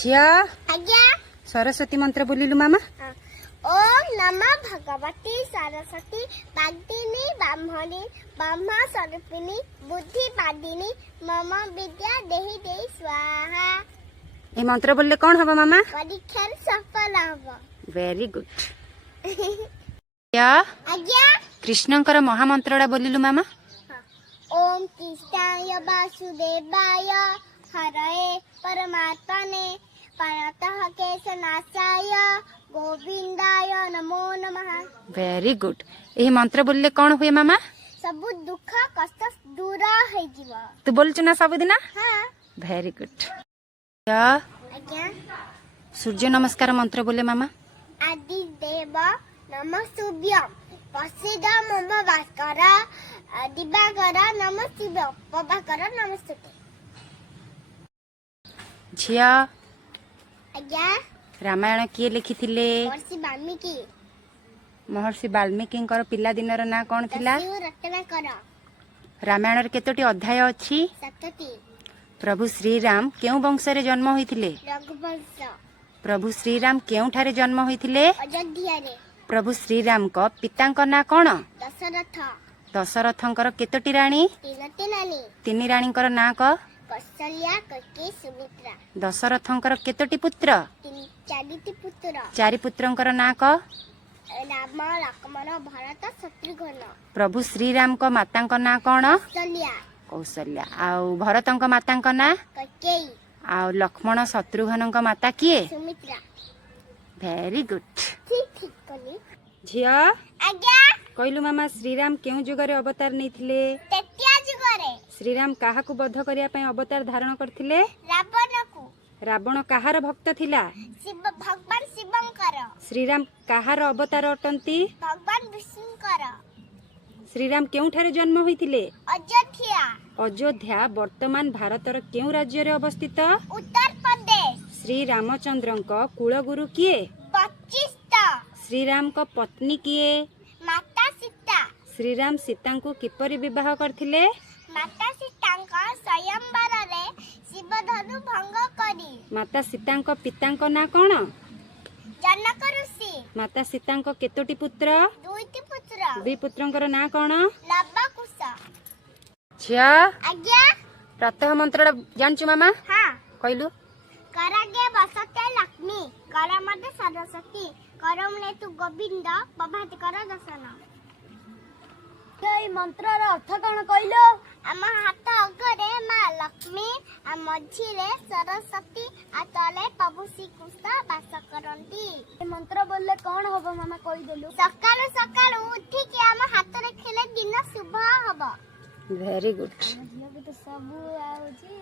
झिया आज्ञा सरस्वती मंत्र बोलिलु मामा। ओम नमः भगवती सरस्वती वाग्देवी ब्राह्मणी ब्रह्मा स्वरूपिणी बुद्धि पादिनी मम विद्या देहि देहि स्वाहा। ए मंत्र बोलले कौन हबा मामा? परीक्षा सफल हबो। Very good. या आज्ञा कृष्णंकर महामंत्रडा बोलिलु मामा। ओम कृष्णाय वासुदेवाय हरये परमात्मने प्रणतः केशनाशाय गोविंदाय नमो नमः। Very good. ए मंत्र बोलले कौन हुए मामा? सब दुख कष्ट दूर हो जीव। तू बोलचु ना सबुदिन? हाँ। Very good. या आज्ञा सूर्य नमस्कार मंत्र बोले मामा। आदि देव नमस्तुभ्यं प्रसीद मम भास्कर दिवाकर नमस्तुभ्यं प्रभाकर नमस्तुते। झिया आज्ञा रामायण किए लिखिथिले? वर्षि वाल्मीकि। महर्षि वाल्मीकिंकर पिला दिनर ना कौन थिला? रत्नाकर। रामायण केतोटी अध्याय अछि? 7टी। प्रभु श्री राम केउ वंश रे जन्म होइथिले? रघुवंश। प्रभु श्री राम केउठारे जन्म होइथिले? अयोध्या रे। प्रभु श्री राम को पितांक ना कौन? दशरथ। दशरथंकर केतोटी राणी? 3टी रानी। तीन राणींकर ना क? कौशल्या कैकेयी सुमित्रा। दशरथंकर केतोटी पुत्र? 4टी पुत्र। चारि पुत्रंकर ना क? राम लक्ष्मण भरत शत्रुघ्न। प्रभु श्री राम को मातांक ना कौन? कौशल्या। कौशल्या। आउ भरतंक मातांक ना? कैकेयी। आउ लक्ष्मण शत्रुघ्नंक माता किए? सुमित्रा। Very good. ठीक कली। झिया आज्ञा कहलु मामा श्रीराम केउ जुगरे अवतार नैथिले? तेतिया जुगरे। श्रीराम काहाकु बद्ध करिया पय अवतार धारण करथिले? रावण को। रावण काहार भक्त थिला? शिव भगवान शिवंकर। श्रीराम काहार अवतार अटंती? भगवान विष्णुकर। श्रीराम केउठारे जन्म होइथिले? अयोध्या। अयोध्या वर्तमान भारतर केउ राज्य रे अवस्थित? उत्तर प्रदेश। श्री रामचंद्रंक कुलगुरु किए? वशिष्ठ। श्रीराम को पत्नी किए? माता सीता। श्रीराम सीता को किपरि विवाह करथिले? माता सीतांक स्वयंवर रे शिव धनु भंग करी। माता सीतांक पितांक ना कौन? जनक ऋषि। माता सीतांक केतोटी पुत्र? 2टी पुत्र। 2 पुत्रंकर ना कौन? लव कुश। झिया आज्ञा प्रातः मंत्र जानचु मामा? हाँ। कहलु। करगे बसते लक्ष्मी कर मध्य सरस्वती करम ने तू गोविंद प्रभात कर दर्शन। मंत्र अर्थ कौन कहलो? आम हाथ अगरे माँ लक्ष्मी आ मझिरे सरस्वती आ तले प्रभु श्री कृष्ण वास करंती। मंत्र बोलले कौन हबो मामा कहि देलु। सकाळु सकाळु उठी के आम हाथ रे खेले दिन शुभ हबो। Very good. सब आउची।